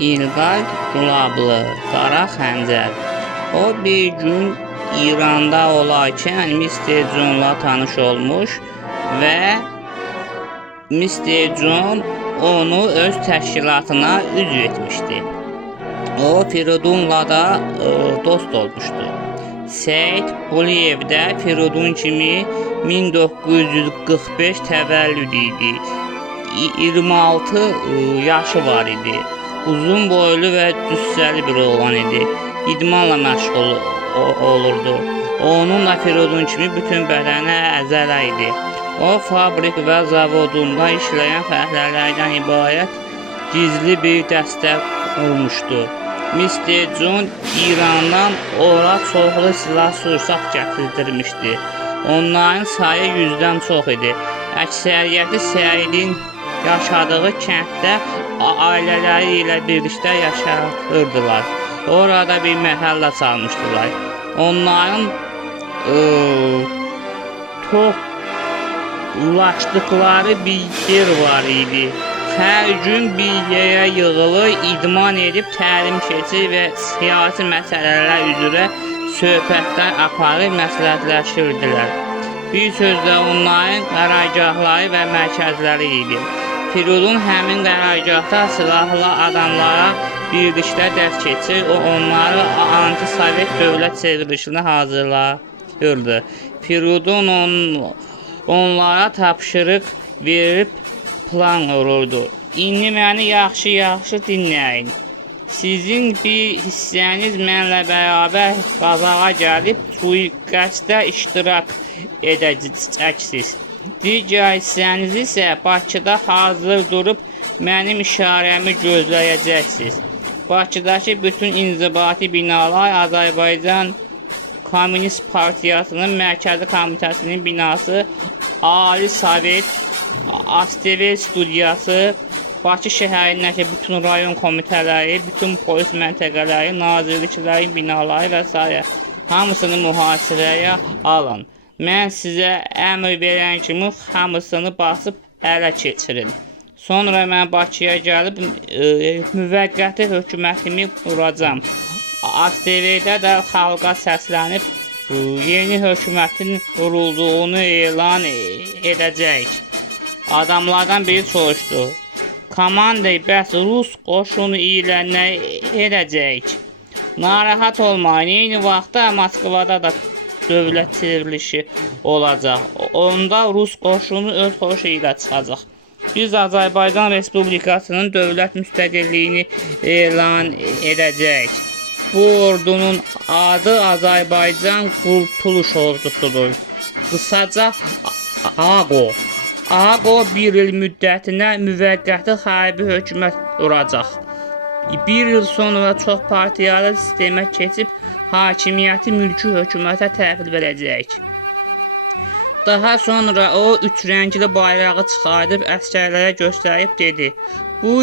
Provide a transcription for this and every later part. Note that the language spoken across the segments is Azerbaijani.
İlqay Gülablı, Qara Xəncər. O bir gün İranda olarkən Mr. John'la tanış olmuş və Mr. John onu öz təşkilatına üzv etmişdi. O Firidunla da dost olmuşdu. Seyid Quliyev də Firidun kimi 1945 təvəllüd idi. 26 yaşı var idi. Uzun boylu və cüssəli bir oğlan idi. İdmanla məşğul olurdu. Onunla Firidun kimi bütün bədəni əzələ idi. O fabrik və zavodunda işləyən fəhlələrdən ibarət gizli bir dəstə qurmuşdu. Mr. John İrandan ora çoxlu silah-sursat gətirdirmişdi. Onların sayı 100-dən çox idi. Əksəriyyəti Seyidin yaşadığı kənddə ailələri ilə birlikdə yaşayırdılar. Orada bir məhəllə salmışdılar. Onların toplaşdıqları bir yer var idi. Hər gün bir yerə yığılır, idman edib, təlim keçir və siyasi məsələlər üzrə söhbətlər aparıb məsləhətləşirdilər. Bir sözlə onların qərargahları və mərkəzləri idi. Firidun həmin qərargahda silahlı adamlara birlikdə dərs keçir, onları anti-sovet dövlət çevrilişinə hazırlayırdı. Firidun onlara tapşırıq verib plan qururdu. İndi məni yaxşı dinləyin. Sizin bir hissəniz mənlə bərabər qazağa gəlib suiqəstdə iştirak edəcəksiniz. Digər hissəniz isə Bakıda hazır durub mənim işarəmi gözləyəcəksiniz. Bakıdakı bütün inzibati binalar, Azərbaycan Komünist Partiyasının Mərkəzi Komitəsinin binası, Ali Sovet, ASTV studiyası, Bakı şəhərindəki bütün rayon komitələri, bütün polis məntəqələri, nazirliklərin binaları və s. hamısını mühasirəyə alın. Mən sizə əmr verən kimi hamısını basıb ələ keçirin. Sonra mən Bakıya gəlib müvəqqəti hökumətimi quracam. ASTV-də də xalqa səslənib yeni hökumətin qurulduğunu elan edəcək. Adamlardan biri soruşdu. Komandayı bəs Rus qoşunu ilə nə edəcək? Narahat olmayın, eyni vaxtda Moskvada da dövlət çevrilişi olacaq. Onda Rus qoşunu öz xoşu ilə çıxacaq. Biz Azərbaycan Respublikasının dövlət müstəqilliyini elan edəcək. Bu ordunun adı Azərbaycan Qurtuluş Ordusudur. Qısaca AQO. AQO bir il müddətinə müvəqqəti hərbi hökumət quracaq. Bir il sonra çox partiyalı sistemə keçib hakimiyyəti mülki hökumətə təhvil verəcək. Daha sonra o üç rəngli bayrağı çıxardıb əsgərlərə göstərib dedi. Bu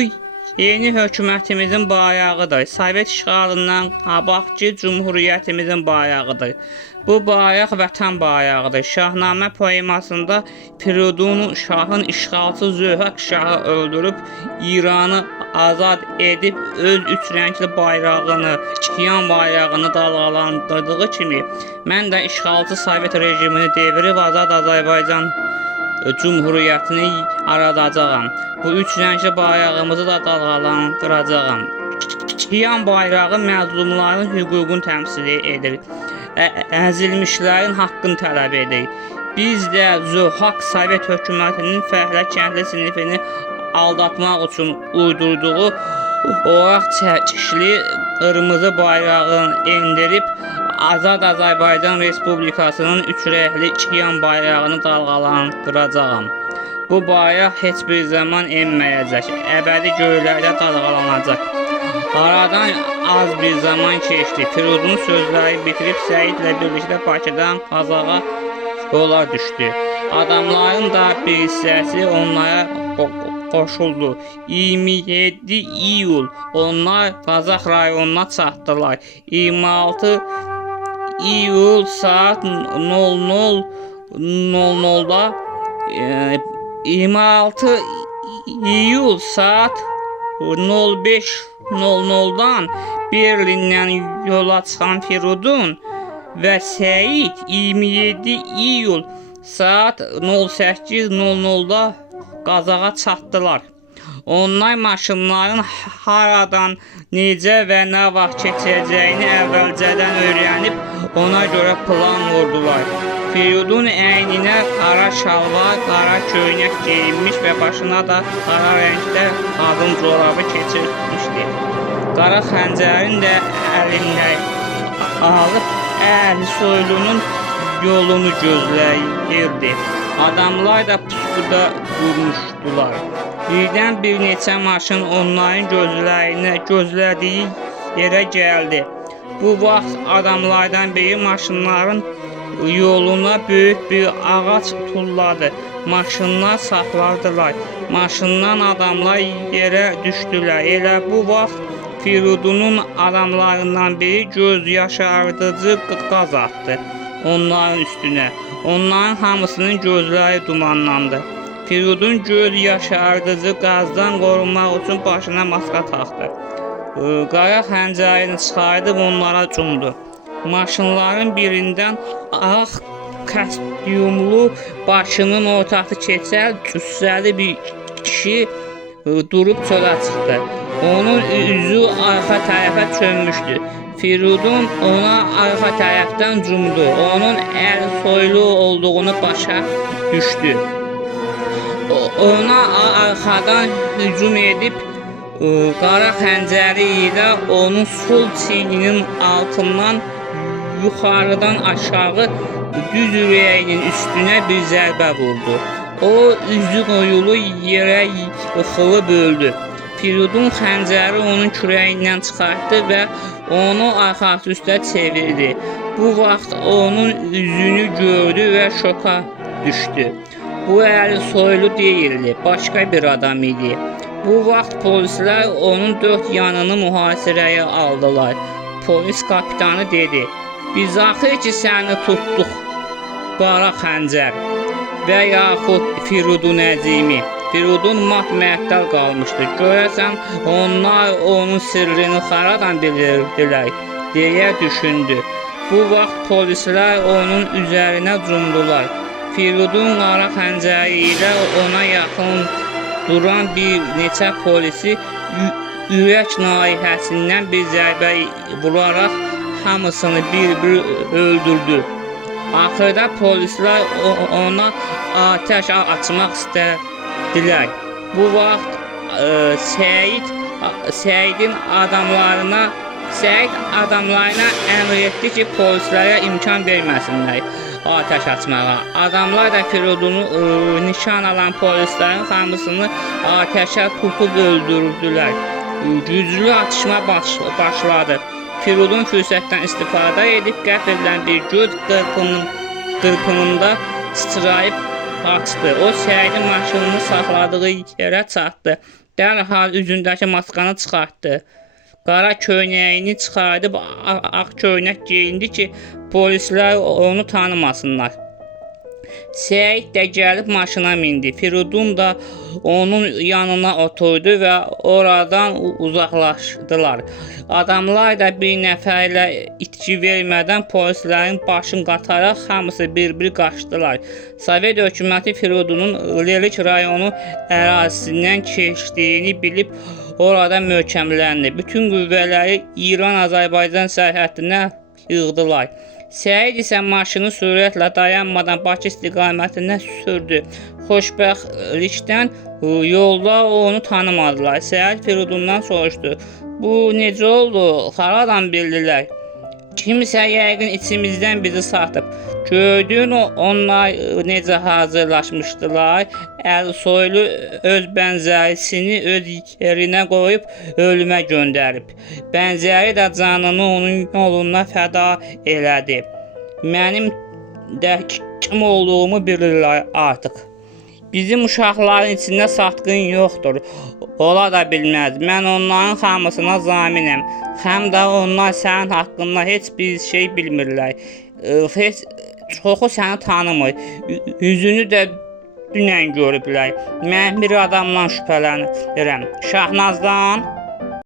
yeni hökumətimizin bayrağıdır. Sovet işğalından qabaqki cümhuriyyətimizin bayrağıdır. Bu bayraq vətən bayrağıdır. Şahnamə poemasında Firidun şahın işğalçı Zöhək şahı öldürüb İranı azad edib öz üç rəngli bayrağını, Kiyan bayrağını dalğalandırdığı kimi mən də işğalçı Sovet rejimini devirib azad Azərbaycan Cümhuriyyətini aradacağam. Bu üç rəngli bayrağımızı da dalğalandıracağam. Kiyan bayrağı məzlumların hüququnu təmsil edir. Əzilmişlərin haqqını tələb edir. Biz də Zöhək Sovet hökumətinin fəhlə kəndli sinifini aldatmaq üçün uydurduğu oraq çəkişli qırmızı bayrağını endirib Azad Azərbaycan Respublikasının üç rəngli Kiyan bayrağını dalğalandıracağam. Bu bayraq heç bir zaman enməyəcək, əbədi göylərdə dalğalanacaq. Aradan az bir zaman keçdi. Firidun sözləri bitirib Seyidlə birlikdə Bakıdan qazağa yola düşdü. Adamların da bir hissəsi onlara qoşuldu. 27 iyul onlar Qazax rayonuna çatdılar. 26 iyul saat 00:00'da 26 iyul saat 05:00-dan Berlindən yola çıxan Firidun və Səid 27 iyul saat 08:00-da Qazaxa çatdılar. Onlar maşınların haradan, necə və nə vaxt keçəcəyini əvvəlcədən öyrənib ona görə plan qurdular. Firidun əyninə qara şalvar, qara köynək geyinmiş və başına da qara rəngdə qadın corabı keçirmişdi. Qara xəncərin də əlində alıb Əli-Soylunun yolunu gözləyirdi. Adamlar da pusuda durmuşdular. Birdən bir neçə maşın onların gözlədiyi yerə gəldi. Bu vaxt adamlardan biri maşınların yoluna böyük bir ağac tulladı. Maşınlar saxladılar. Maşından adamlar yerə düşdülər. Elə bu vaxt Firidunun adamlarından biri göz yaşardıcı qaz atdı onların üstünə. Onların hamısının gözləri dumanlandı. Firidun göz yaşardıcı qazdan qorunmaq üçün başına maska taxdı. Qara xəncərini çıxardıb onlara cumdu. Maşınların birindən ağ kostyumlu, başının ortası keçəl, cüssəli bir kişi durub çölə çıxdı. Onun üzü arxa tərəfə çönmüşdü. Firidun ona arxa tərəfdən cumdu. Onun Əli-Soylu olduğunu başa düşdü. Ona arxadan hücum edib qara xəncəri ilə onun sol çiyninin altından yuxarıdan aşağı düz ürəyinin üstünə bir zərbə vurdu. O üzü qoyulu yerə yıxılıb öldü. Firidun xəncəri onun kürəyindən çıxartdı və onu arxası üstə çevirdi. Bu vaxt onun üzünü gördü və şoka düşdü. Bu Əli-Soylu deyildi, başqa bir adam idi. Bu vaxt polislər onun dörd yanını mühasirəyə aldılar. Polis kapitanı dedi: "Biz axır ki səni tutduq, qara xəncər və yaxud Firidun əzimi." Firidun mat-məəttəl qalmışdı. Görəsən onlar onun sirrini haradan bilirdilər deyə düşündü. Bu vaxt polislər onun üzərinə cumdular. Firidun qara xəncəri ilə ona yaxın duran bir neçə polisi ürək nahiyəsindən bir zərbə vuraraq hamısını bir-bir öldürdü. Axırda polislər ona atəş açmaq istədilər. Bu vaxt Səid adamlarına əmr etdi ki, polislərə imkan verməsinlər atəş açmağa. Adamlar da Firidunu nişan alan polislərin hamısını atəşə tutub öldürdülər. Güclü atışma başladı. Firidun fürsətdən istifadə edib qəfildən bir göz qırpımında sıçrayıb qaçdı. O Səidin maşınını saxladığı yerə çatdı. Dərhal üzündəki maskanı çıxartdı. Qara köynəyini çıxardıb ağ köynək geyindi ki, polislər onu tanımasınlar. Səid də gəlib maşına mindi. Firidun da onun yanına oturdu və oradan uzaqlaşdılar. Adamlar da bir nəfərlə itki vermədən polislərin başını qataraq hamısı bir-bir qaçdılar. Sovet hökuməti Firidunun Lerik rayonu ərazisindən keçdiyini bilib orada möhkəmləndi. Bütün qüvvələri İran-Azərbaycan sərhəddinə yığdılar. Səid isə maşını sürətlə dayanmadan Bakı istiqamətinə sürdü. Xoşbəxtlikdən yolda onu tanımadılar. Səid Firidundan soruşdu: "Bu necə oldu? Haradan bildilər?" "Kimsə yəqin içimizdən bizi satıb. Gördün onlar necə hazırlaşmışdılar. Əli-Soylu öz bənzərisini öz yerinə qoyub ölümə göndərib. Bənzəri də canını onun yoluna fəda elədi. Mənim də kim olduğumu bilirlər artıq. Bizim uşaqların içində satqın yoxdur. Ola da bilməz. Mən onların hamısına zaminəm. Həm də onlar sənin haqqında heç bir şey bilmirlər. Çoxu səni tanımır. Üzünü də dünən görüblər. Mən bir adamdan şübhələnirəm. Şahnazdan.